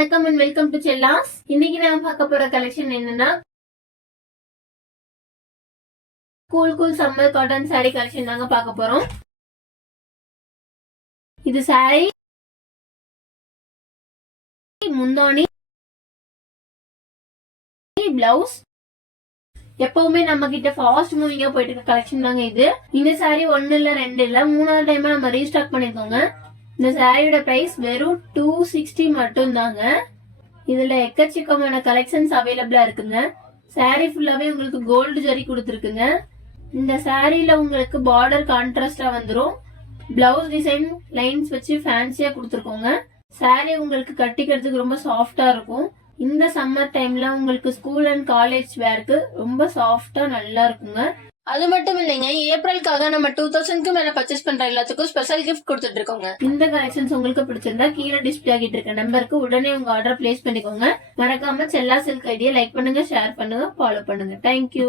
வணக்கம் and welcome to செல்லாஸ். இன்னைக்கு நாம பார்க்க போற கலெக்ஷன் என்னன்னா cool summer cotton sorry collection தாங்க பார்க்க போறோம். இது சாரி, முந்தானி, பிளவுஸ். எப்பவுமே நம்ம கிட்ட ஃபாஸ்ட் மூவிங்கா போயிட்டு இருக்க கலெக்ஷன் தாங்க இது. இந்த சாரி 1 இல்ல 2 இல்ல 3வது டைம் நம்ம ரீஸ்டாக் பண்ணிருக்கோங்க. இந்த சாரியோட பிரைஸ் வெறும் 260 மட்டும் தாங்க. இதுல எக்கச்சக்கமான கலெக்ஷன்ஸ் அவைலபிளா இருக்குங்க. சாரி ஃபுல்லாவே உங்களுக்கு கோல்டு ஜரி கொடுத்துருக்குங்க. இந்த சாரியில உங்களுக்கு பார்டர் கான்ட்ராஸ்டா வந்துரும். பிளவுஸ் டிசைன் லைன்ஸ் வச்சு ஃபேன்சியா கொடுத்துருக்கோங்க. சாரி உங்களுக்கு கட்டிக்கிறதுக்கு ரொம்ப சாஃப்டா இருக்கும். இந்த சம்மர் டைம்ல உங்களுக்கு ஸ்கூல் அண்ட் காலேஜ் வேர்க்கு ரொம்ப சாஃப்டா நல்லா இருக்குங்க. அது மட்டும் இல்லைங்க, ஏப்ரலுக்காக நம்ம 2000க்கு மேல பர்ச்சேஸ் பண்ற எல்லாத்துக்கும் ஸ்பெஷல் கிஃப்ட் கொடுத்துட்டு இருக்கோங்க. இந்த கலெக்ஷன்ஸ் உங்களுக்கு பிடிச்சிருந்தா கீழே டிஸ்பிளே ஆகிட்டு இருக்க நம்பருக்கு உடனே உங்க ஆர்டர் பிளேஸ் பண்ணிக்கோங்க. மறக்காம செல்லா சில்க் ஐடியா லைக் பண்ணுங்க, ஷேர் பண்ணுங்க, ஃபாலோ பண்ணுங்க. தேங்க்யூ.